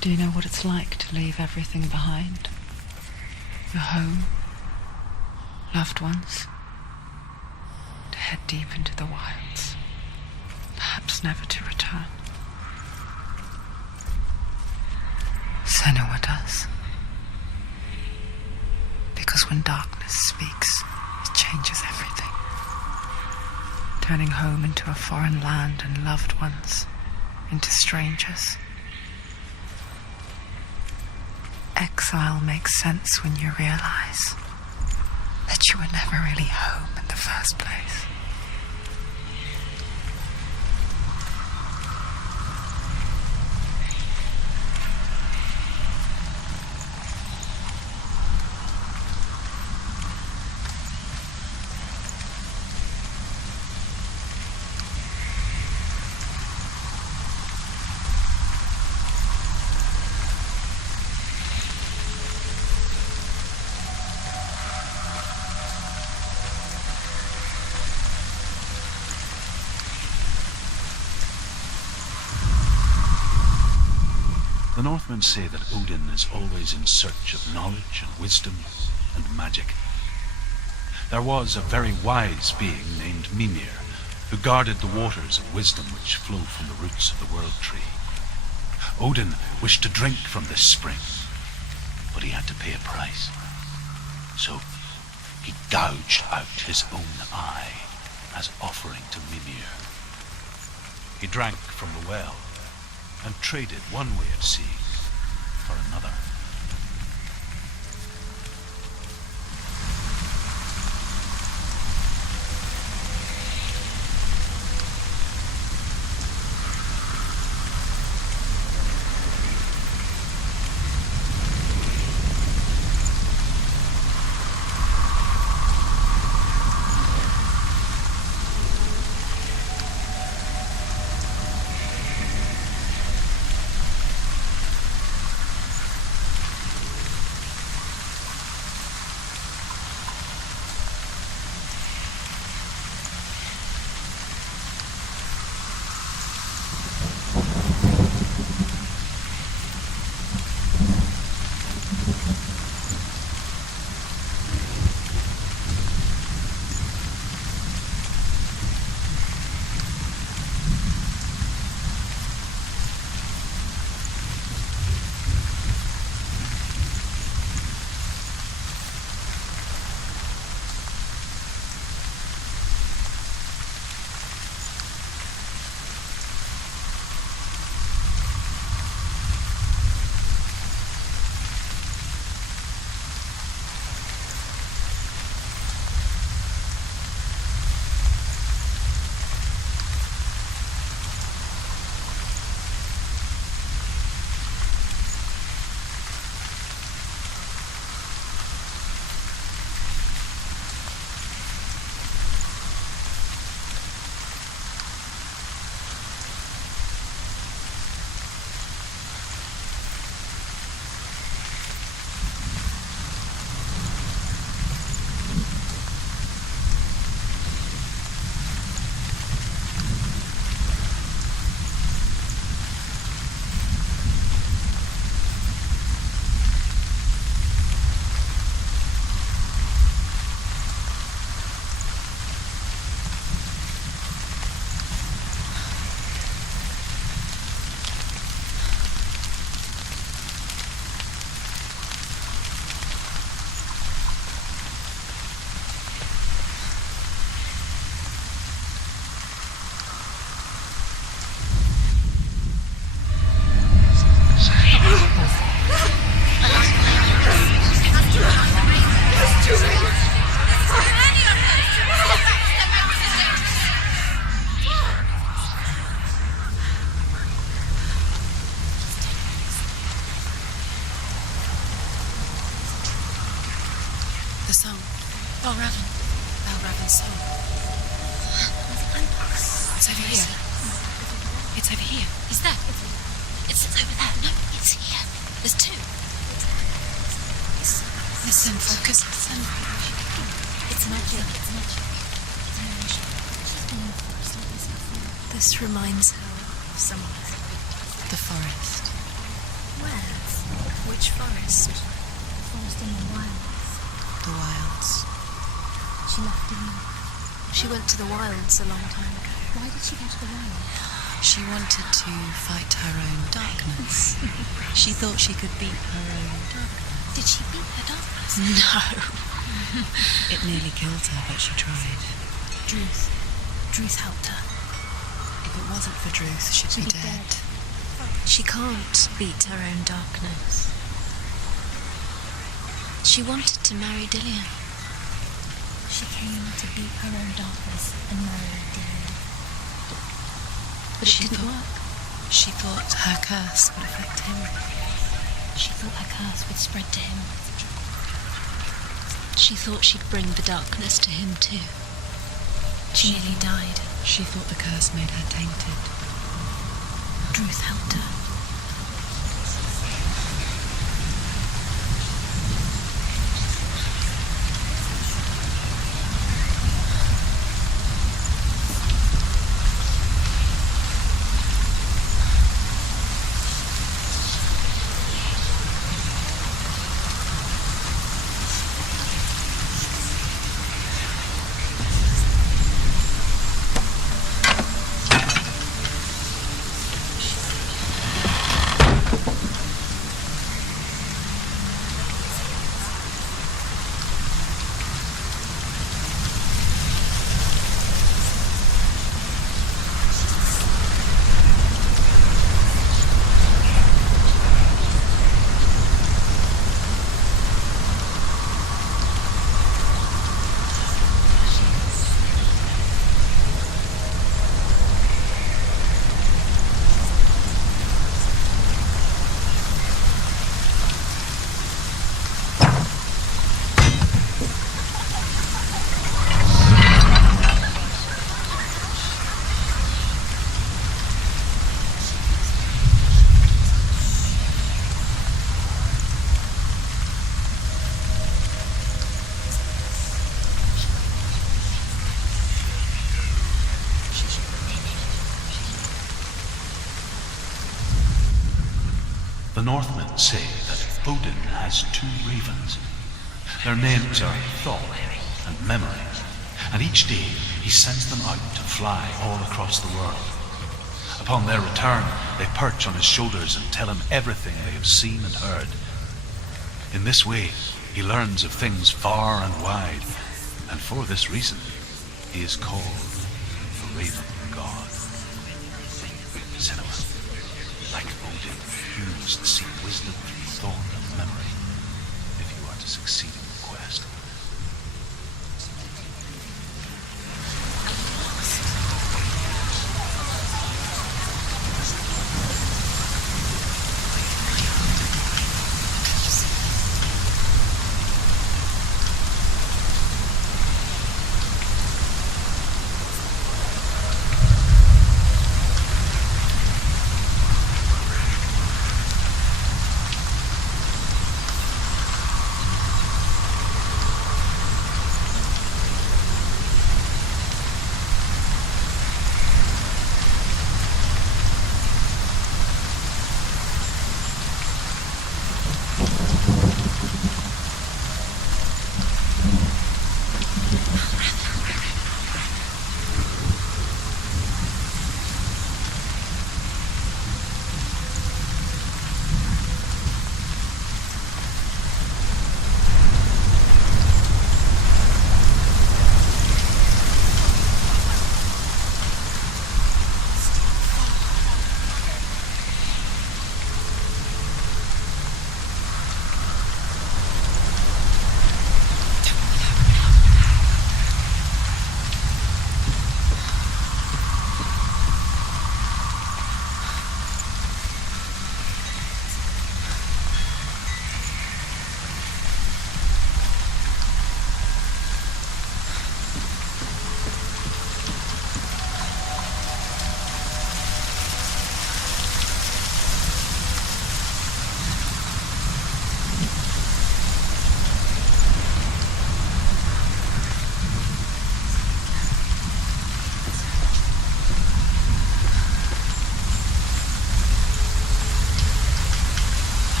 Do you know what it's like to leave everything behind? Your home, loved ones, to head deep into the wilds, perhaps never to return. Senua does. Because when darkness speaks, it changes everything, turning home into a foreign land and loved ones into strangers. Exile makes sense when you realize that you were never really home in the first place. The Northmen say that Odin is always in search of knowledge and wisdom and magic. There was a very wise being named Mimir who guarded the waters of wisdom which flow from the roots of the World Tree. Odin wished to drink from this spring, but he had to pay a price. So he gouged out his own eye as offering to Mimir. He drank from the well and traded one way of seeing for another. The song. Balravan's song. It's over here. It's over here. Is that? It's over there. No, it's here. There's two. Listen, focus, listen. It's magic. This reminds her of somewhere. The forest. Where? Which forest? The forest in the wilds. The wilds. She left him. She went to the wilds a long time ago. Why did she go to the wilds? She wanted to fight her own darkness. She thought she could beat her own darkness. Did she beat her darkness? No. It nearly killed her, but she tried. Druth helped her. If it wasn't for Druth, she'd be dead. She can't beat her own darkness. She wanted to marry Dillion. She came to beat her own darkness and marry Dillion. But it didn't work. She thought her curse would affect him. She thought her curse would spread to him. She thought she'd bring the darkness to him too. She nearly died. She thought the curse made her tainted. Druth helped her. The Northmen say that Odin has two ravens. Their names are Thor and Memory, and each day he sends them out to fly all across the world. Upon their return, they perch on his shoulders and tell him everything they have seen and heard. In this way, he learns of things far and wide, and for this reason, he is called the Raven God. Cinema, like Odin, you must seek wisdom from Thor and Memory if you are to succeed in the quest.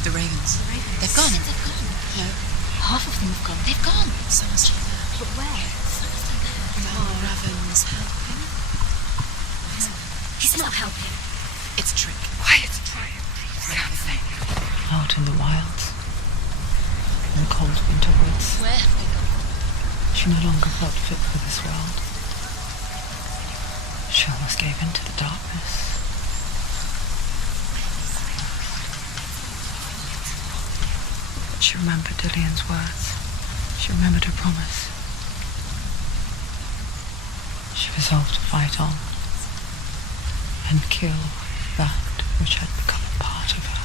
The ravens. The ravens. They've gone. They've gone. No. Half of them have gone. They've gone. So much like that. But where? Some of them there. Now Raven's helping. He's not helping. It's a trick. Quiet. Can't think. Out in the wilds. In the cold winter woods. Where have they gone? She no longer felt fit for this world. She almost gave in to the darkness. But she remembered Dillian's words. She remembered her promise. She resolved to fight on and kill that which had become a part of her.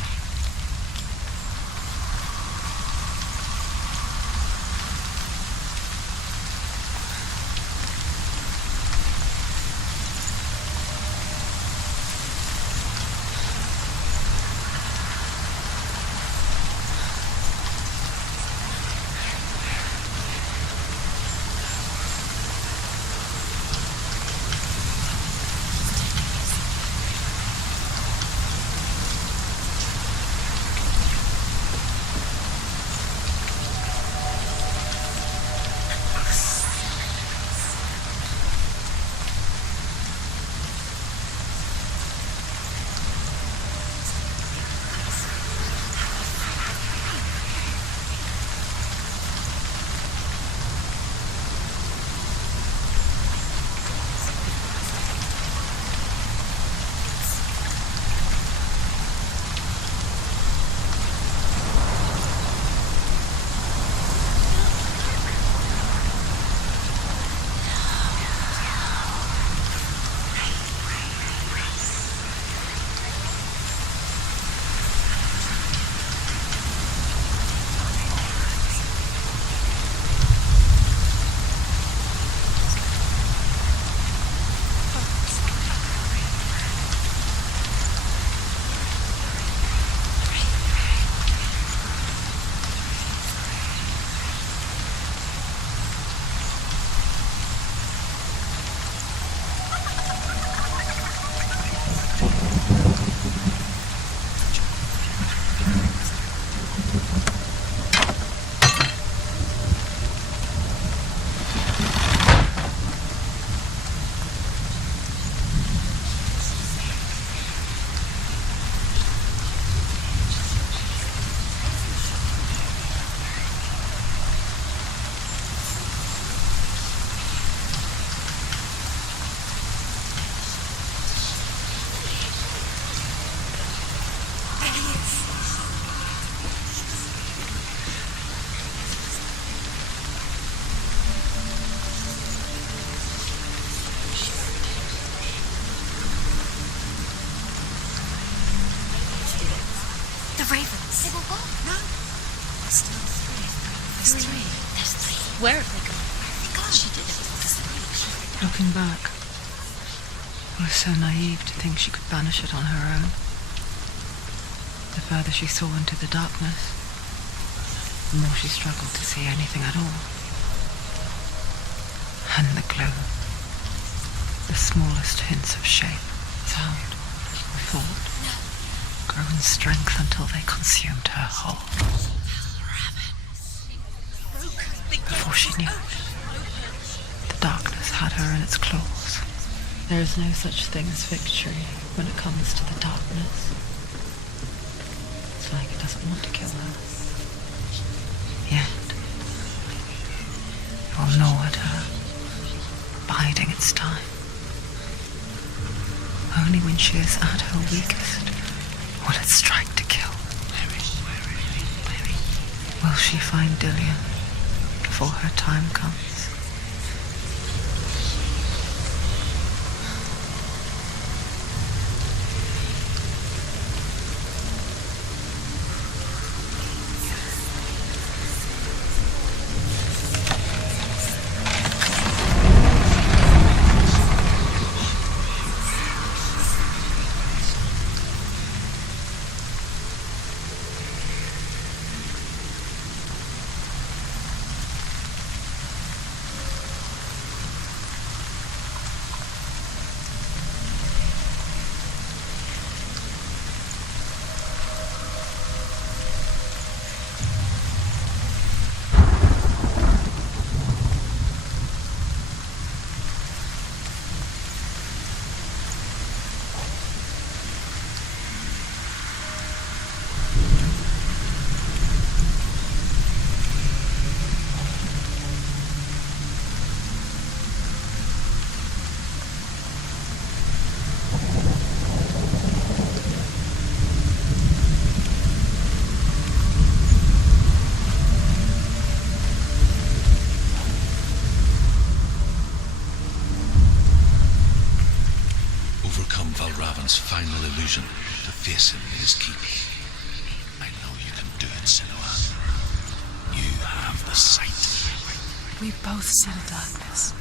The ravens. They've all gone. No. There's still three. There's three. There's three. Where have they gone? They've gone. She did it because Looking back, I was so naive to think she could banish it on her own. The further she saw into the darkness, the more she struggled to see anything at all. And the gloom, the smallest hints of shape, sound, or thought, grow in strength until they consumed her whole. Before she knew it, the darkness had her in its claws. There is no such thing as victory when it comes to the darkness. It's like it doesn't want to kill her. Yet, it will gnaw at her, biding its time. Only when she is at her weakest will it strike to kill. Will she find Dillian before her time comes? Sauron's final illusion to face him in his keep. I know you can do it, Senua. You have the sight. We both see the darkness.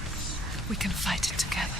We can fight it together.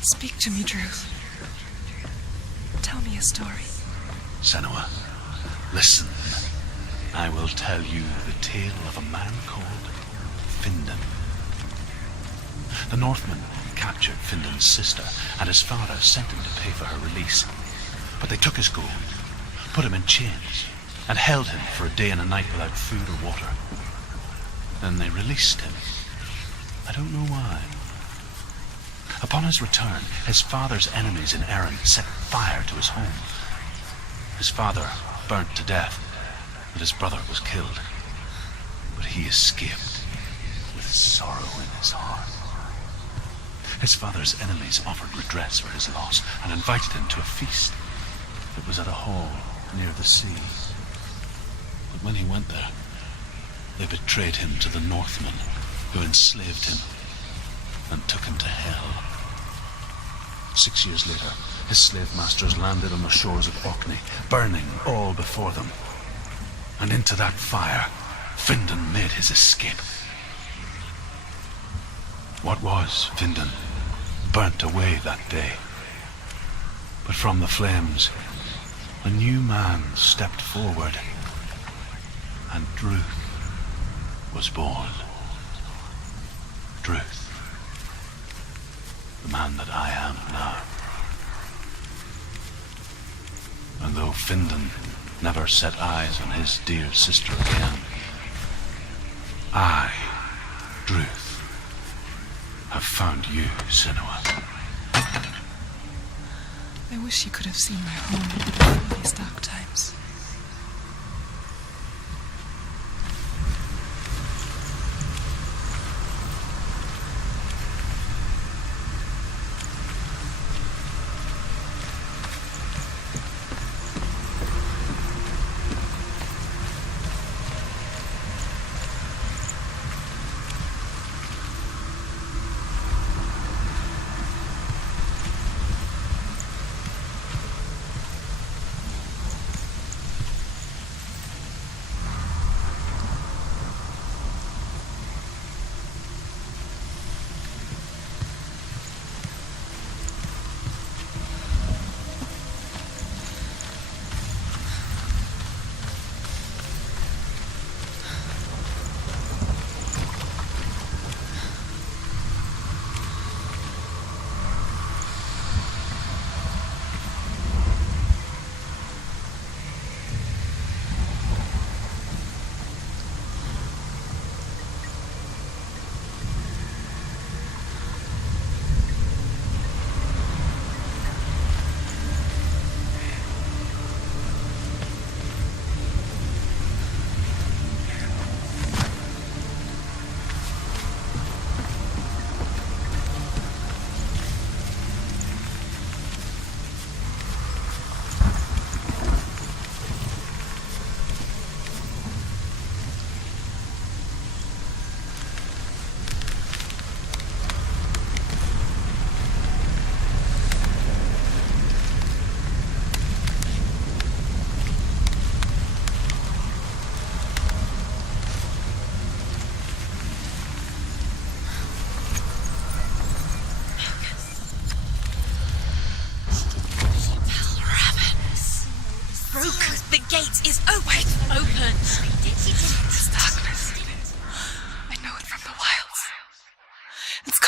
Speak to me, Druth. Tell me a story. Senua, listen. I will tell you the tale of a man called Findan. The Northmen captured Findan's sister, and his father sent him to pay for her release. But they took his gold, put him in chains, and held him for a day and a night without food or water. Then they released him. I don't know why. Upon his return, his father's enemies in Erin set fire to his home. His father burnt to death, and his brother was killed. But he escaped with sorrow in his heart. His father's enemies offered redress for his loss and invited him to a feast. It was at a hall near the sea. But when he went there, they betrayed him to the Northmen, who enslaved him and took him to hell. 6 years later, his slave masters landed on the shores of Orkney, burning all before them. And into that fire, Findan made his escape. What was Findan burnt away that day. But from the flames, a new man stepped forward, and Druth was born. Druth. The man that I am now. And though Findan never set eyes on his dear sister again, I, Druth, have found you, Senua. I wish you could have seen my home before these dark times.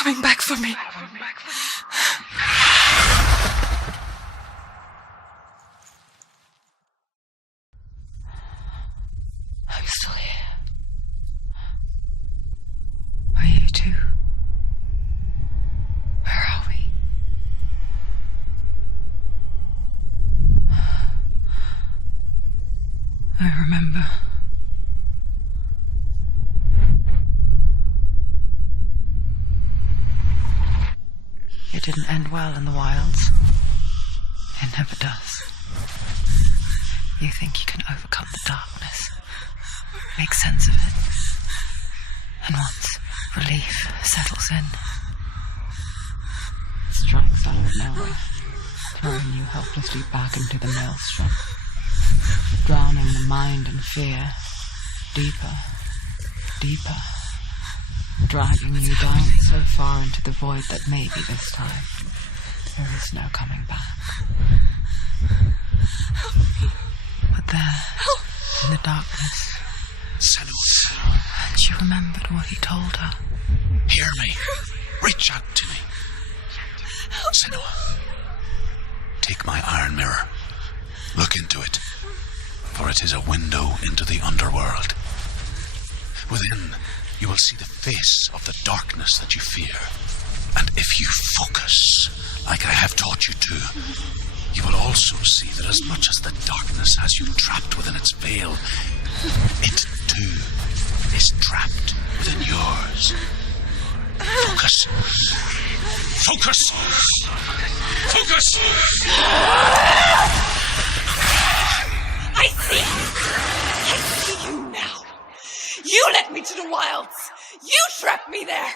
coming back for me. I'm still here. Are you too? Where are we? I remember. It didn't end well in the wilds. It never does. You think you can overcome the darkness, make sense of it, and once relief settles in, it strikes out of nowhere, throwing you helplessly back into the maelstrom, drowning the mind in fear, deeper, deeper, dragging you down so far into the void that maybe this time there is no coming back. But there, in the darkness, Senua, and she remembered what he told her. hear me. Reach out to me. Senua, take my iron mirror. Look into it, for it is a window into the underworld. Within, you will see the face of the darkness that you fear. And if you focus, like I have taught you to, you will also see that as much as the darkness has you trapped within its veil, it too is trapped within yours. Focus. Focus! Focus! I see you now. You led me to the wilds. You trapped me there.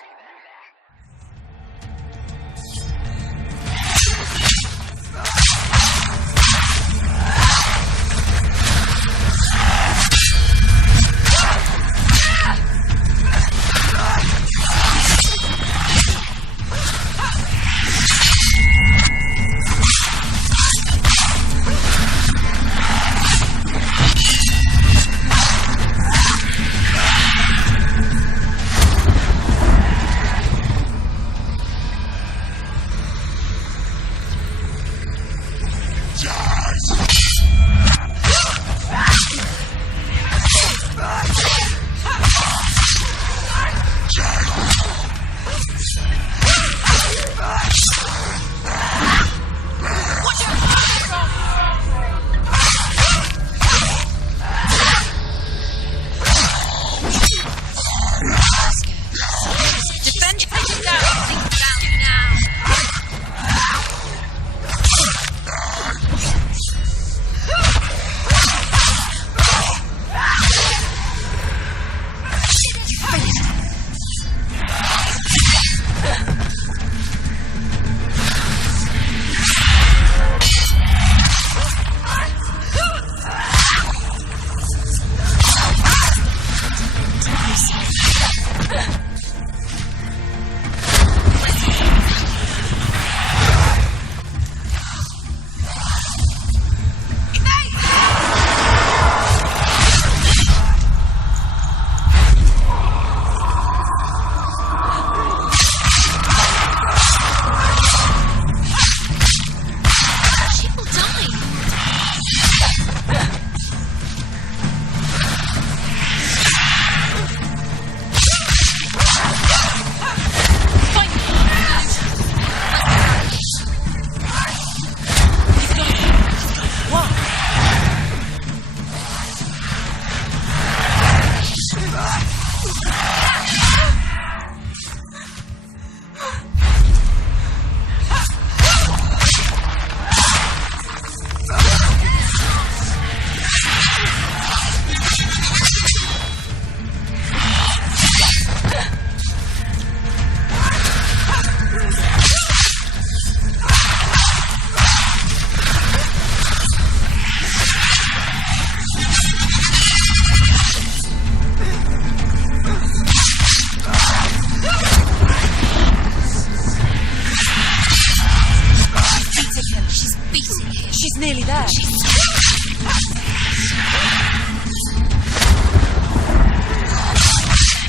nearly there.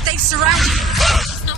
They've surrounded him. He's not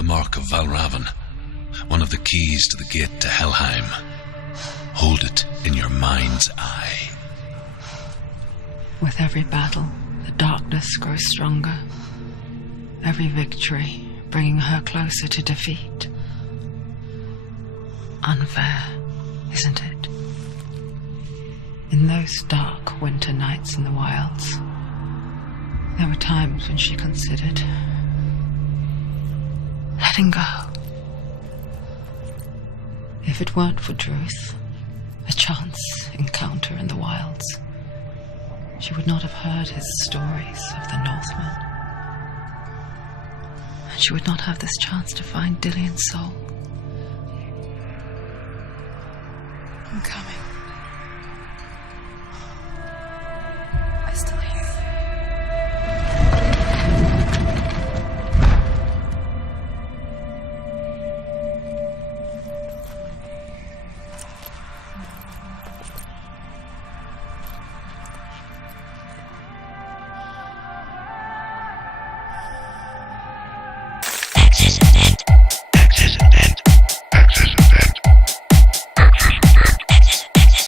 the mark of Valravn, one of the keys to the gate to Helheim. Hold it in your mind's eye. With every battle, the darkness grows stronger. Every victory bringing her closer to defeat. Unfair, isn't it? In those dark winter nights in the wilds, there were times when she considered letting go. If it weren't for Druth, a chance encounter in the wilds, she would not have heard his stories of the Northmen. And she would not have this chance to find Dillion's soul. I'm coming. I still